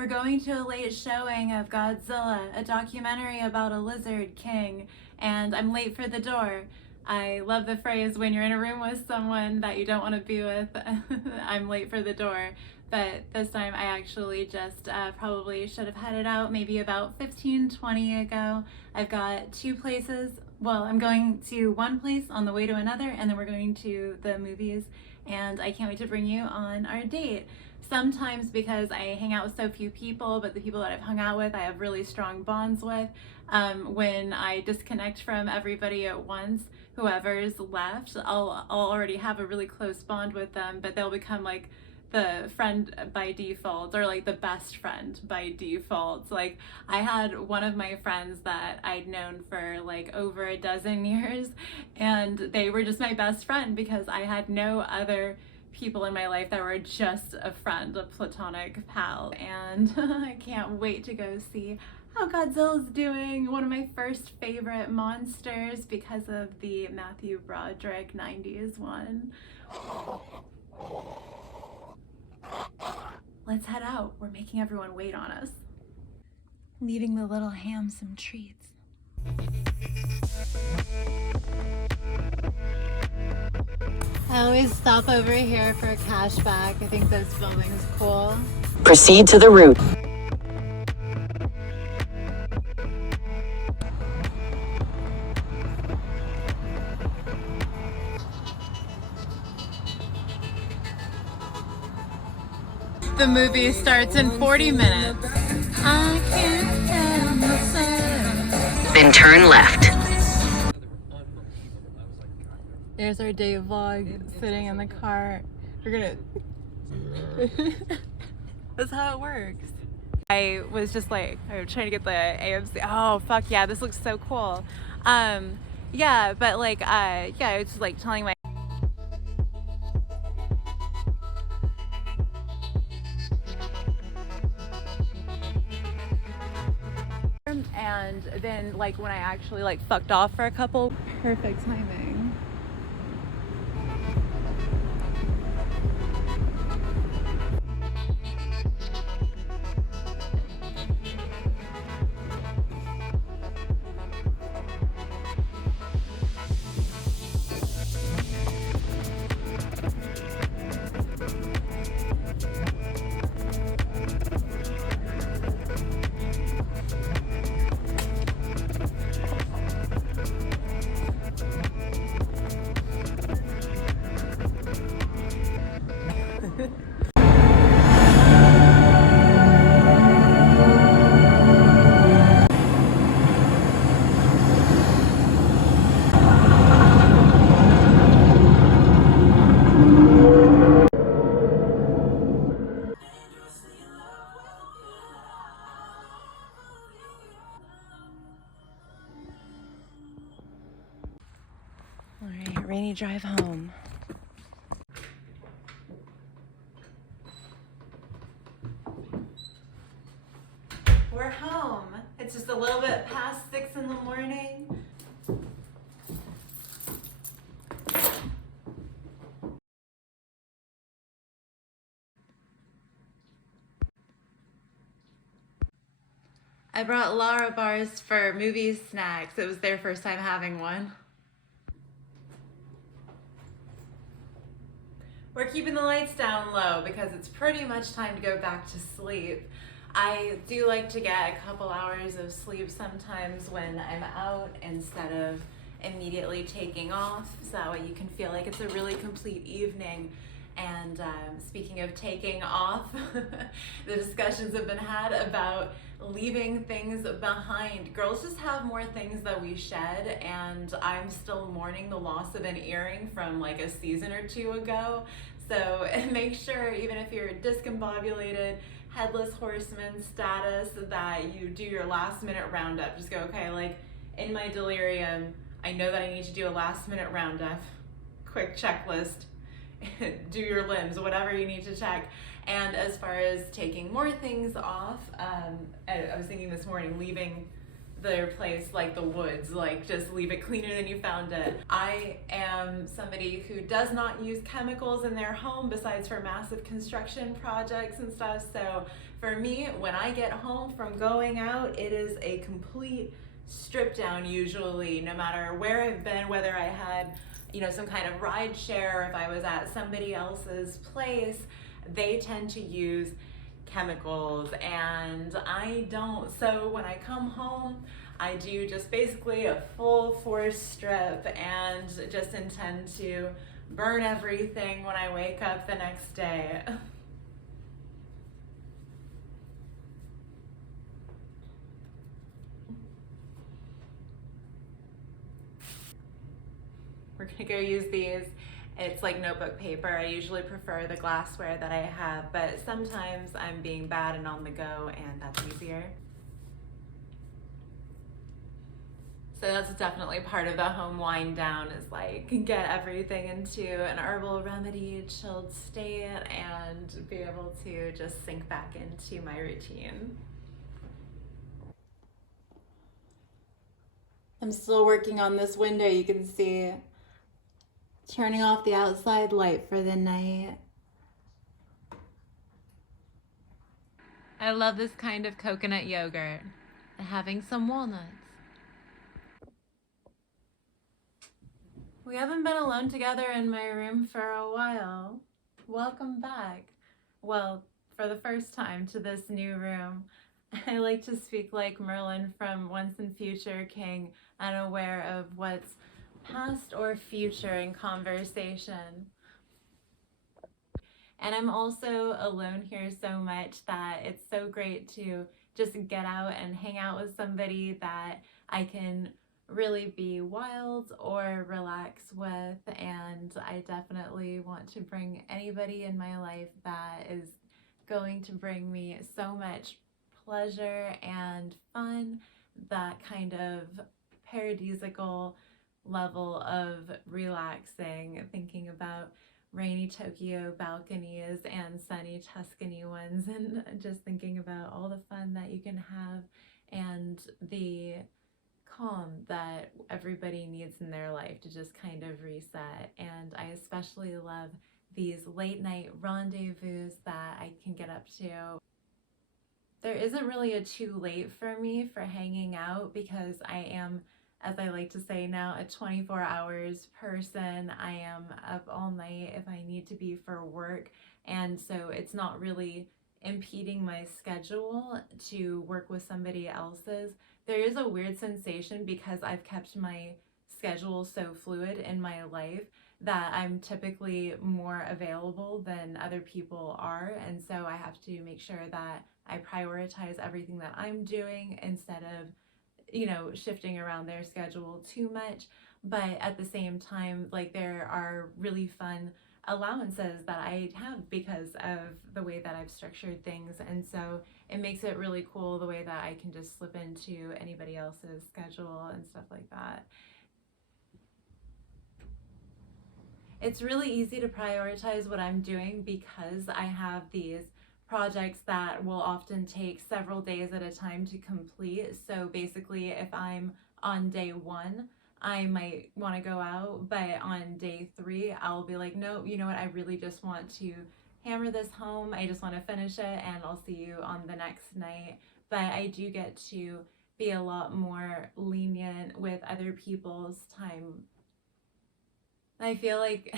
We're going to a late showing of Godzilla, a documentary about a lizard king, and I'm late for the door. I love the phrase, when you're in a room with someone that you don't want to be with, I'm late for the door. But this time I actually just probably should have headed out maybe about 15-20 ago. I've got two places. Well, I'm going to one place on the way to another, and then we're going to the movies, and I can't wait to bring you on our date. Sometimes because I hang out with so few people, but the people that I've hung out with I have really strong bonds with. When I disconnect from everybody at once, whoever's left, I'll already have a really close bond with them, but they'll become like the friend by default, or like the best friend by default. Like, I had one of my friends that I'd known for like over a dozen years, and they were just my best friend because I had no other people in my life that were just a friend, a platonic pal. And I can't wait to go see how Godzilla's doing, one of my first favorite monsters because of the Matthew Broderick 90s one. Let's head out. We're making everyone wait on us. Leaving the little ham some treats. I always stop over here for a cashback. I think this building's cool. Proceed to the route. The movie starts in 40 minutes. I can't help myself. Then turn left. There's our day vlog, sitting in the car. We're gonna... That's how it works. I was just like, I'm trying to get the AMC. Oh, fuck yeah, this looks so cool. Yeah, but like, yeah, I was just like telling my... And then like when I actually like fucked off for a couple, perfect timing. All right, rainy drive home. We're home. It's just a little bit past 6 in the morning. I brought Lara bars for movie snacks. It was their first time having one. We're keeping the lights down low because it's pretty much time to go back to sleep. I do like to get a couple hours of sleep sometimes when I'm out instead of immediately taking off, so that way you can feel like it's a really complete evening. And speaking of taking off, the discussions have been had about leaving things behind. Girls just have more things that we shed, and I'm still mourning the loss of an earring from like a season or two ago. So make sure, even if you're discombobulated, headless horseman status, that you do your last minute roundup. Just go, okay, like in my delirium, I know that I need to do a last minute roundup, quick checklist. Do your limbs, whatever you need to check. And as far as taking more things off, I was thinking this morning, leaving their place like the woods, like just leave it cleaner than you found it. I am somebody who does not use chemicals in their home besides for massive construction projects and stuff. So for me, when I get home from going out, it is a complete strip down usually, no matter where I've been, whether I had, some kind of ride share, or if I was at somebody else's place. They tend to use chemicals and I don't. So when I come home, I do just basically a full force strip and just intend to burn everything when I wake up the next day. We're gonna go use these. It's like notebook paper. I usually prefer the glassware that I have, but sometimes I'm being bad and on the go, and that's easier. So that's definitely part of the home wind down, is like get everything into an herbal remedy chilled state and be able to just sink back into my routine. I'm still working on this window. You can see turning off the outside light for the night. I love this kind of coconut yogurt. Having some walnuts. We haven't been alone together in my room for a while. Welcome back. Well, for the first time to this new room. I like to speak like Merlin from Once and Future King, unaware of what's past or future in conversation. And I'm also alone here so much that it's so great to just get out and hang out with somebody that I can really be wild or relax with. And I definitely want to bring anybody in my life that is going to bring me so much pleasure and fun, that kind of paradisical level of relaxing, thinking about rainy Tokyo balconies and sunny Tuscany ones, and just thinking about all the fun that you can have and the calm that everybody needs in their life to just kind of reset. And I especially love these late night rendezvous that I can get up to. There isn't really a too late for me for hanging out, because I am, as I like to say now, a 24 hours person. I am up all night if I need to be for work, and so it's not really impeding my schedule to work with somebody else's. There is a weird sensation, because I've kept my schedule so fluid in my life, that I'm typically more available than other people are, and so I have to make sure that I prioritize everything that I'm doing instead of shifting around their schedule too much. But at the same time, like, there are really fun allowances that I have because of the way that I've structured things, and so it makes it really cool the way that I can just slip into anybody else's schedule and stuff like that. It's really easy to prioritize what I'm doing because I have these projects that will often take several days at a time to complete. So basically, if I'm on day 1, I might want to go out, but on day 3, I'll be like, no, you know what, I really just want to hammer this home. I just want to finish it, and I'll see you on the next night. But I do get to be a lot more lenient with other people's time. I feel like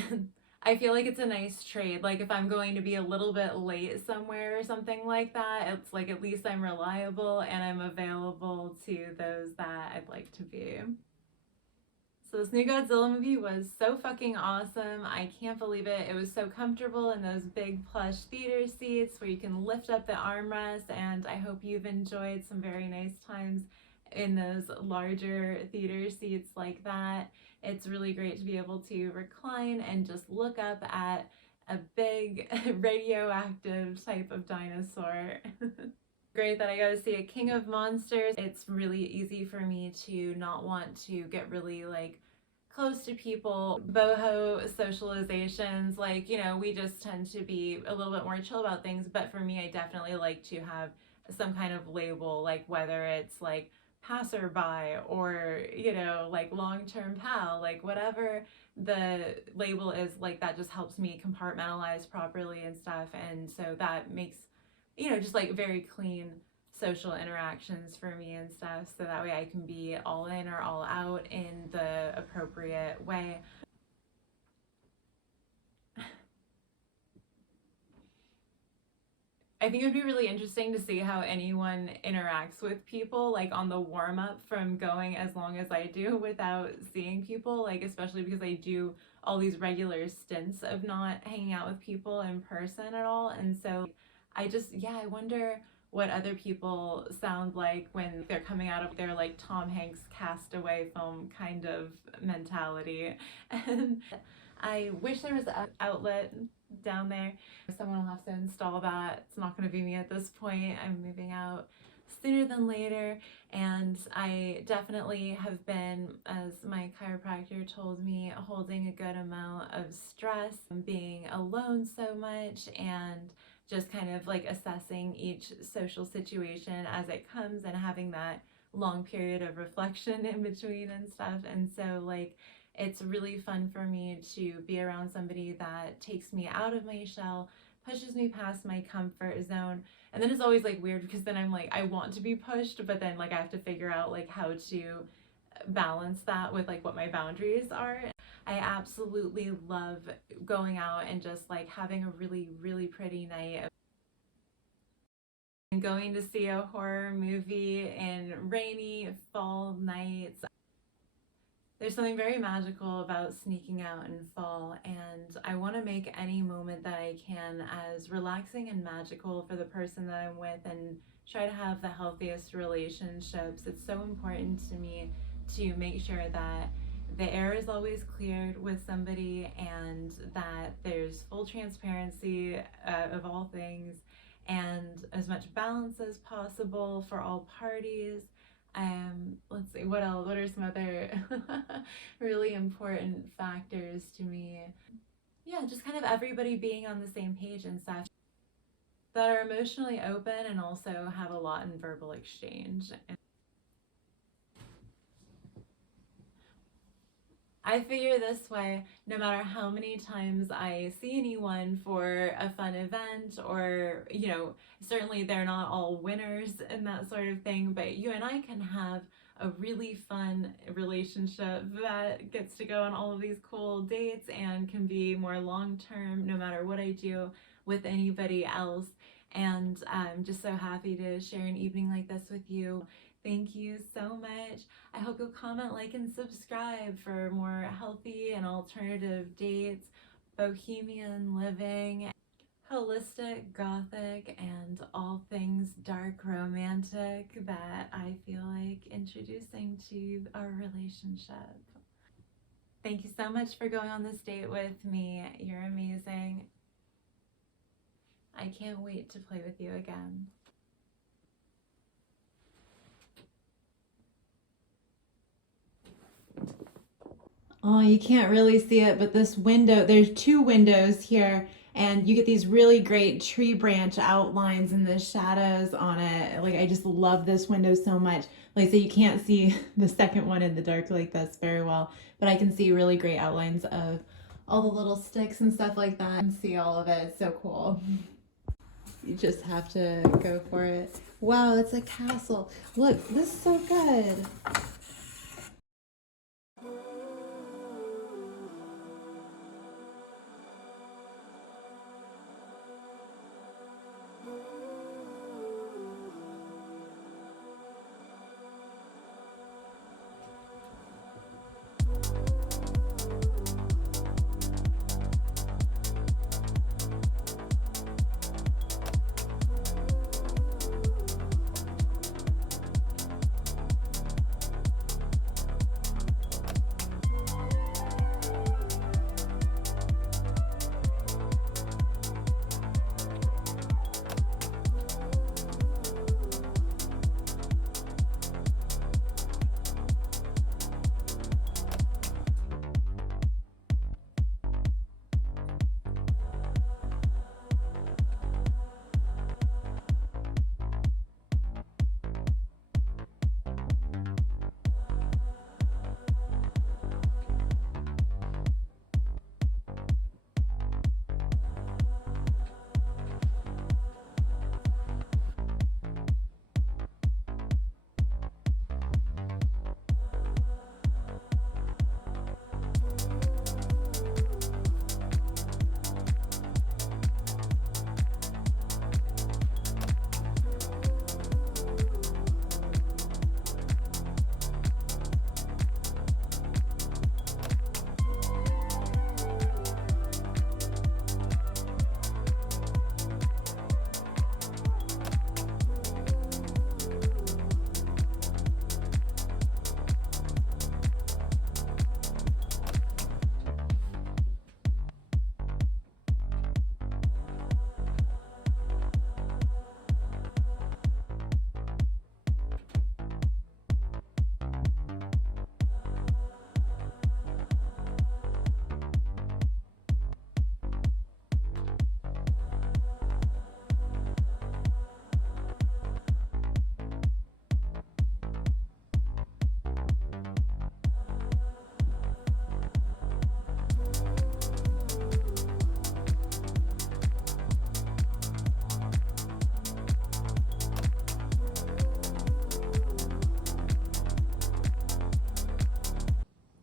it's a nice trade. Like, if I'm going to be a little bit late somewhere or something like that, it's like at least I'm reliable and I'm available to those that I'd like to be. So this new Godzilla movie was so fucking awesome. I can't believe it. It was so comfortable in those big plush theater seats where you can lift up the armrest, and I hope you've enjoyed some very nice times in those larger theater seats like that. It's really great to be able to recline and just look up at a big radioactive type of dinosaur. Great that I got to see a King of Monsters. It's really easy for me to not want to get really close to people. Boho socializations, we just tend to be a little bit more chill about things, but for me, I definitely like to have some kind of label, like whether it's passerby or, you know, like long-term pal, like whatever the label is, like that just helps me compartmentalize properly and stuff. And so that makes, you know, just like very clean social interactions for me and stuff, so that way I can be all in or all out in the appropriate way. I think it would be really interesting to see how anyone interacts with people, like on the warm up from going as long as I do without seeing people, like especially because I do all these regular stints of not hanging out with people in person at all. And so I just, yeah, I wonder what other people sound like when they're coming out of their like Tom Hanks Castaway film kind of mentality. And I wish there was an outlet down there. Someone will have to install that. It's not going to be me at this point. I'm moving out sooner than later, and I definitely have been, as my chiropractor told me, holding a good amount of stress, being alone so much, and just kind of like assessing each social situation as it comes and having that long period of reflection in between and stuff. And so like it's really fun for me to be around somebody that takes me out of my shell, pushes me past my comfort zone. And then it's always like weird because then I'm like, I want to be pushed, but then like I have to figure out like how to balance that with like what my boundaries are. I absolutely love going out and just like having a really, really pretty night. And going to see a horror movie in rainy fall nights. There's something very magical about sneaking out in fall, and I want to make any moment that I can as relaxing and magical for the person that I'm with and try to have the healthiest relationships. It's so important to me to make sure that the air is always cleared with somebody and that there's full transparency of all things and as much balance as possible for all parties. Let's see, what else? What are some other really important factors to me? Yeah, just kind of everybody being on the same page and stuff, that are emotionally open and also have a lot in verbal exchange. I figure this way, no matter how many times I see anyone for a fun event, or, you know, certainly they're not all winners and that sort of thing, but you and I can have a really fun relationship that gets to go on all of these cool dates and can be more long term no matter what I do with anybody else. And I'm just so happy to share an evening like this with you. Thank you so much. I hope you'll comment, like, and subscribe for more healthy and alternative dates, bohemian living, holistic, gothic, and all things dark romantic that I feel like introducing to our relationship. Thank you so much for going on this date with me. You're amazing. I can't wait to play with you again. Oh, you can't really see it, but this window, there's two windows here, and you get these really great tree branch outlines and the shadows on it. Like, I just love this window so much. Like I say, you can't see the second one in the dark like this very well, but I can see really great outlines of all the little sticks and stuff like that and see all of it. It's so cool. You just have to go for it. Wow, it's a castle. Look, this is so good.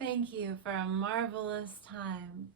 thank you for a marvelous time.